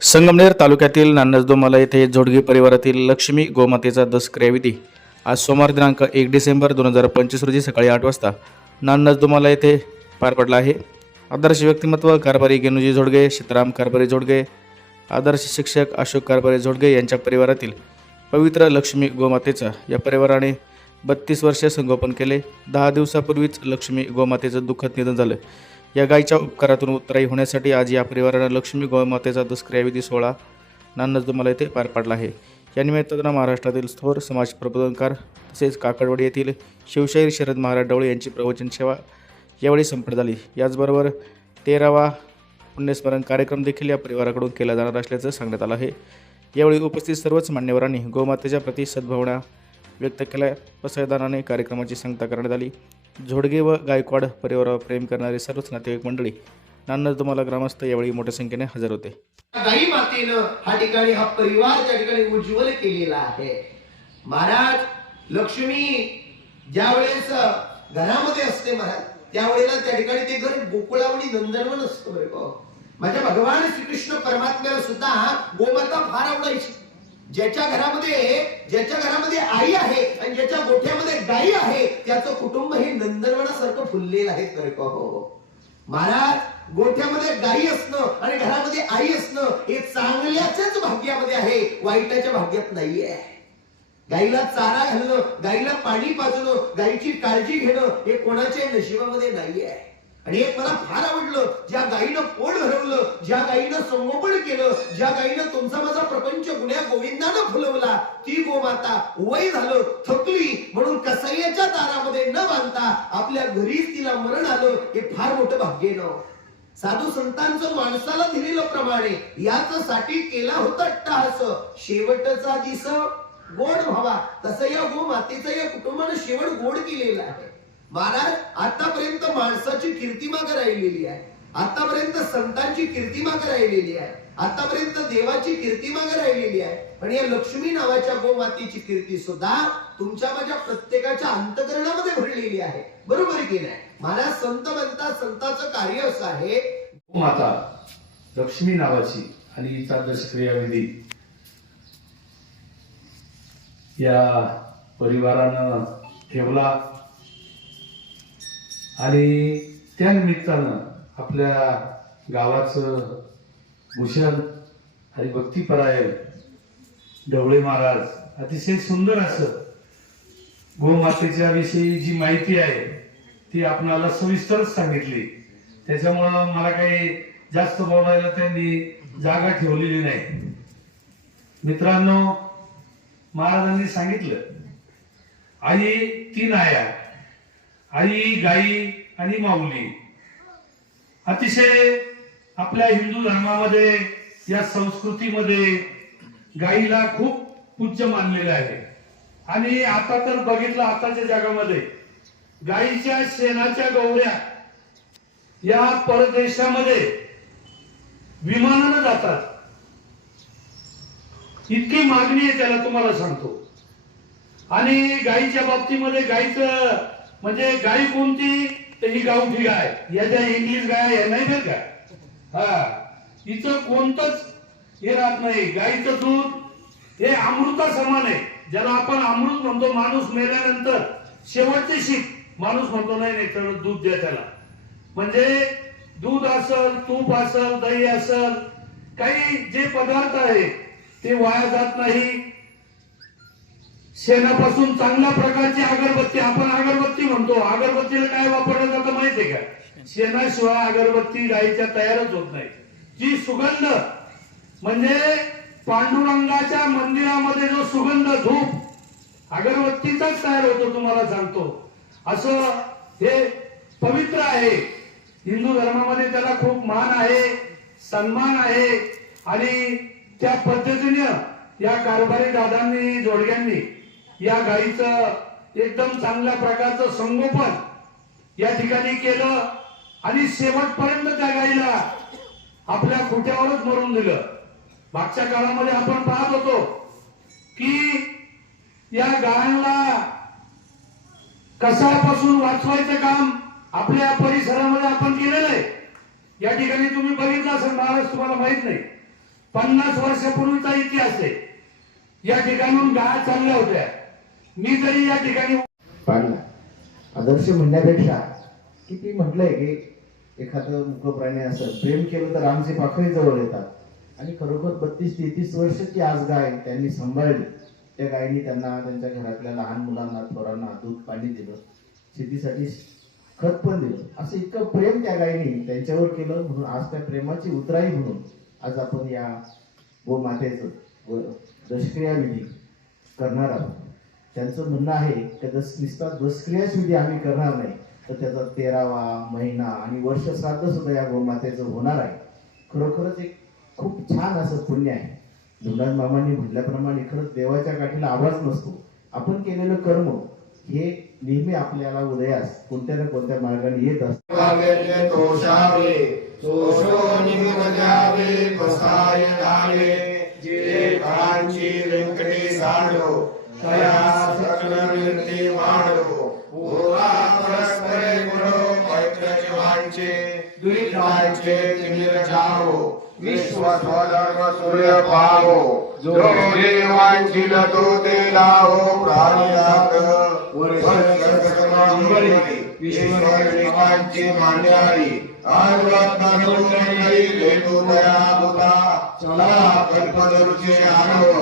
संगमनेर तालुक्यातील नान्नजदोमाला येथे जोडगी परिवारातील लक्ष्मी गोमातेचा दशक्रियाविधी आज सोमवार दिनांक 1 डिसेंबर 2025 रोजी सकाळी 8 वाजता नान्नजदोमाला येथे पार पडला आहे. आदर्श व्यक्तिमत्व कारभारी गेनुजी जोडगे, सीताराम कारभारी जोडगे, आदर्श शिक्षक अशोक कारभारी जोडगे यांच्या परिवारातील पवित्र लक्ष्मी गोमातेचा या परिवाराने 32 वर्षे संगोपन केले. 10 दिवसापूर्वीच लक्ष्मी गोमातेचं दुःखद निधन झालं. या गायीच्या उपकारातून उत्तराई होण्यासाठी आज या परिवारानं लक्ष्मी गोमातेचा दशक्रियाविधी सोहळा नान्नजदोमाला येथे पार पाडला आहे. या निमित्तानं महाराष्ट्रातील थोर समाज प्रबोधनकार तसेच काकडवाडी येथील शिवशाहीर शरद महाराज ढवळे यांची प्रवचन सेवा यावेळी संपन्न झाली. याचबरोबर 13वा पुण्यस्मरण कार्यक्रम देखील या परिवाराकडून केला जाणार असल्याचं सांगण्यात आलं आहे. यावेळी उपस्थित सर्वच मान्यवरांनी गोमातेच्या प्रति सद्भावना व्यक्त केल्या. पसरदानाने कार्यक्रमाची सांगता करण्यात आली. जोडगे व गायकवाड परिवारावर प्रेम करणारे सर्वच नातेवाईक मंडळी, नान्नजदोमाला ग्रामस्थ यावेळी मोठ्या संख्येने हजर होते. गाई मातेनं हा ठिकाणी हा परिवार त्या ठिकाणी उज्ज्वल केलेला आहे. महाराज लक्ष्मी ज्या वेळेस घरामध्ये असते महाराज, त्यावेळेला त्या ठिकाणी ते घर गोकुळावणी नंदनवन असतं बरं का. माझ्या भगवान श्रीकृष्ण परमात्म्याला सुद्धा गोमाता फार आवडायची. ज्याच्या घरामध्ये आई आहे आणि ज्याच्या गोठ्यामध्ये गाई आहे त्याचं कुटुंब हे नंदनवनासारखं फुललेलं आहे बरं का. हो महाराज, गोठ्यामध्ये गाई असणं आणि घरामध्ये आई असणं हे चांगल्याच्याच भाग्यामध्ये आहे, वाईटाच्या भाग्यात नाहीये. गाईला चारा घालणं, गाईला पाणी पाजणं, गाईची काळजी घेणं हे कोणाच्या नशिबामध्ये नाहीये. आणि एक मला फार आवडलं, ज्या गाईनं पोट भरवलं, ज्या गाईनं संगोपन केलं, ज्या गाईनं तुमचा माझा प्रपंच गुण्या गोविंदानं फुलवला, ती गोमाता वय झालं, थकली म्हणून कसाईच्या दारामध्ये न बांधता आपल्या घरीच तिला मरण आलं, हे फार मोठं भाग्य न. साधू संतांचं माणसाला दिलेलं प्रमाणे याच साठी केला होता अट्टहास, शेवटचा दिस गोड व्हावा, तसं या गोमातेचं या कुटुंबानं शेवट गोड केलेला आहे. महाराज, आतापर्यंत माणसाची कीर्तिमाग राहिलेली आहे, आतापर्यंत संतांची कीर्तिमाग राहिलेली आहे, आतापर्यंत देवाची कीर्तिमाग राहिलेली आहे, पण या लक्ष्मी नावाच्या गोमातेची कीर्ती सुद्धा तुमच्या माझ्या प्रत्येकाच्या अंतःकरणामध्ये भरलेली आहे. बरोबर की नाही महाराज? संत म्हणतात, संताचं कार्य असं आहे. गोमाता लक्ष्मी नावाची आणि हिचा दशक्रियाविधी या परिवारानं ठेवला आणि त्या निमित्तानं आपल्या गावाचं भूषण हरिभक्तीपरायण ढवळे महाराज अतिशय सुंदर असं गोमातेच्या विषयी जी माहिती आहे ती आपणाला सविस्तर सांगितली. त्याच्यामुळं मला काही जास्त बोलायला त्यांनी जागा ठेवलेली नाही. मित्रांनो, महाराजांनी सांगितलं आई 3 आया, आई, गाई आणि माऊली. अतिशय आपल्या हिंदू धर्मामध्ये या संस्कृतीमध्ये गाईला खूप पूज्य मानलेलं आहे. आणि आता तर बघितलं, आताच्या जगामध्ये गाईच्या शेणाच्या गवऱ्या या परदेशामध्ये विमानानं जातात. इतकी मागणी आहे त्याला, तुम्हाला सांगतो. आणि गाईच्या बाबतीमध्ये गाईचं म्हणजे गाय कोणती, तर ही गावठी गाय. याच्या इंग्लिश गाय हे नाही बरं का. हिचं कोणतंच हे राहत नाही. गाईचं दूध हे अमृता समान आहे. ज्याला आपण अमृत म्हणतो, माणूस मेल्यानंतर शेवटची शीख माणूस म्हणतो, नाही तर दूध द्या त्याला. म्हणजे दूध असल, तूप असल, दही असल, काही जे पदार्थ आहे ते वाया जात नाही. शेणापासून चांगल्या प्रकारची अगरबत्ती, आपण अगरबत्ती म्हणतो, अगरबत्तीला काय वापरलं जातं माहितीये का? शेणाशिवाय अगरबत्ती गाईच्या तयारच होत नाही. जी सुगंध म्हणजे पांडुरंगाच्या मंदिरामध्ये जो सुगंध धूप अगरबत्तीचाच तयार होतो, तुम्हाला सांगतो. असं हे पवित्र आहे. हिंदू धर्मामध्ये त्याला खूप मान आहे, सन्मान आहे. आणि त्या पद्धतीने या कारभारी दादांनी, जोडग्यांनी या गाईचं एकदम चांगल्या प्रकारचं संगोपन या ठिकाणी केलं आणि शेवटपर्यंत त्या गाईला आपल्या खुट्यावरच मरून दिलं. मागच्या काळामध्ये आपण पाहत होतो की या गायांना कसापासून वाचवायचं काम आपल्या परिसरामध्ये आपण केलेलं आहे. या ठिकाणी तुम्ही बघितलं असेल महाराज, तुम्हाला माहित नाही, 50 वर्षापूर्वीचा इतिहास आहे. या ठिकाणून गाय चालल्या होत्या. मी जरी या ठिकाणी पाडला आदर्श म्हणण्यापेक्षा किती म्हटलंय की एखादं मुक प्राणी असं प्रेम केलं तर रामचे पाखरे जवळ येतात आणि खरोखर 32-33 वर्षाची आज गाय त्यांनी सांभाळली. त्या गायीने त्यांना त्यांच्या घरातल्या लहान मुलांना थोरांना दूध पाणी दिलं, शेतीसाठी खत पण दिलं. असं इतकं प्रेम त्या गायीने त्यांच्यावर केलं म्हणून आज त्या प्रेमाची उतराई म्हणून आज आपण या गोमातेचं दशक्रिया विधी करणार आहोत. त्यांचं म्हणणं आहे की नुसता दशक्रियाच विधी आम्ही करणार नाही तर त्याचा 13वा महिना आणि वर्ष श्राद्ध सुद्धा या गोमातेचं होणार आहे. खरोखरच एक खूप छान असं पुण्य आहे. धुंडाज मामांनी म्हटल्याप्रमाणे खरंच देवाच्या काठीला आवाज नसतो. आपण केलेलं कर्म हे नेहमी आपल्याला उदयास कोणत्या ना कोणत्या मार्गाने येत असतं. विश्वधर्म सूर्य पावो जो देवांची लतो ते लावो प्राणिनाथ ईश्वर देवांची मांडणारी चला कल्पतरूचे आलो